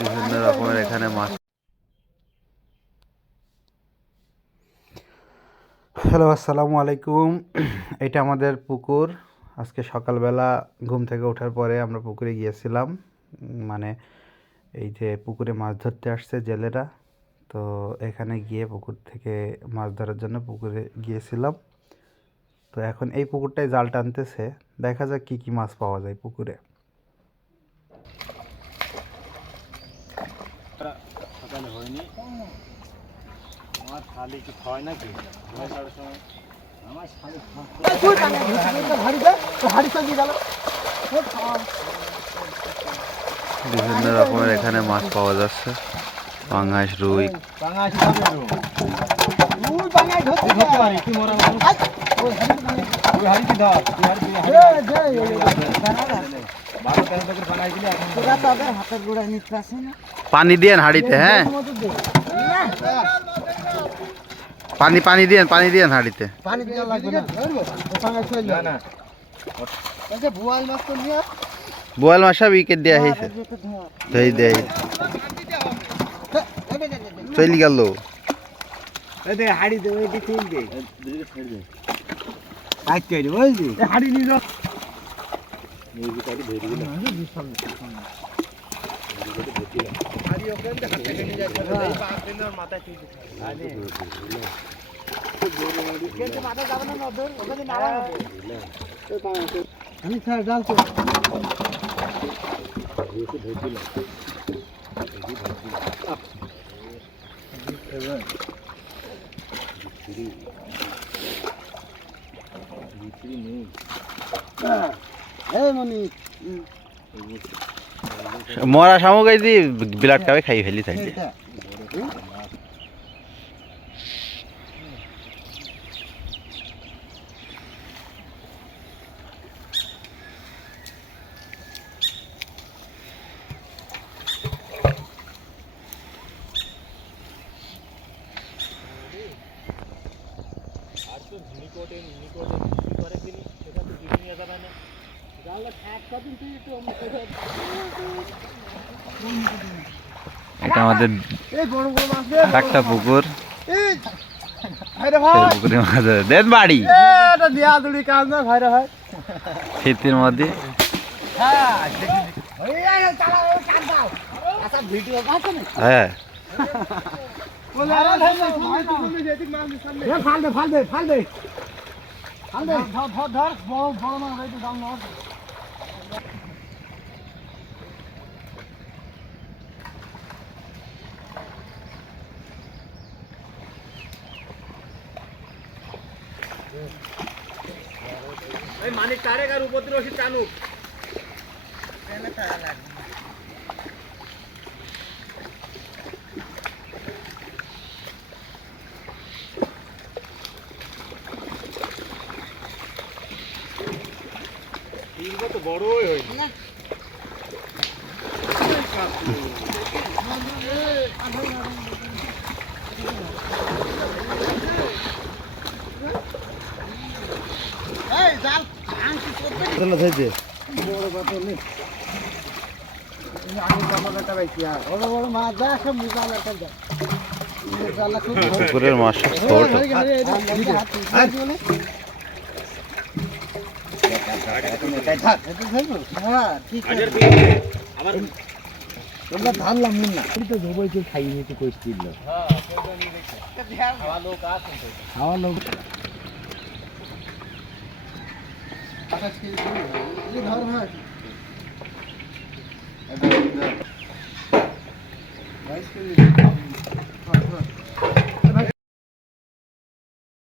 বিভিন্ন রকমের এখানে মাছ। হ্যালো, আসসালামু আলাইকুম। এটা আমাদের পুকুর। আজকে সকালবেলা ঘুম থেকে ওঠার পরে আমরা পুকুরে গিয়েছিলাম। মানে এই যে পুকুরে মাছ ধরতে আসছে জেলেরা, তো এখানে গিয়ে পুকুর থেকে মাছ ধরার জন্য পুকুরে গিয়েছিলাম। তো এখন এই পুকুরটায় জাল টানতেছে, দেখা যাক কি কি মাছ পাওয়া যায় পুকুরে। সকালে হয়নি আমার শালি কি হয় নাকি আমার শালি বিভিন্ন রকমের এখানে মাছ পাওয়া যাচ্ছে, পাঙ্গাস, রুই। পানি দিয়েন হাঁড়িতে, হ্যাঁ পানি দিয়েন হাঁড়িতে। বোয়াল মাছ সব উইকেট দেওয়া হয়েছে, ধরে দেয় চলে গেল। মরা শামুক এই যে বিলাট কাবে খাই ফেলি থাকবে। এটা আমাদের একটা পুকুর, পুকুরের মাঝে দেন বাড়ি শীতের মধ্যে। হ্যাঁ মানিক তারেক আর উপর রশিদ টানুক। তো বড়ই হয়েছে না। পুকুরের মাছ ছোট। ধারলাম না ধোবই তুই খাইয়ে নিতে কইছিল খাওয়া লোক ধর ভাই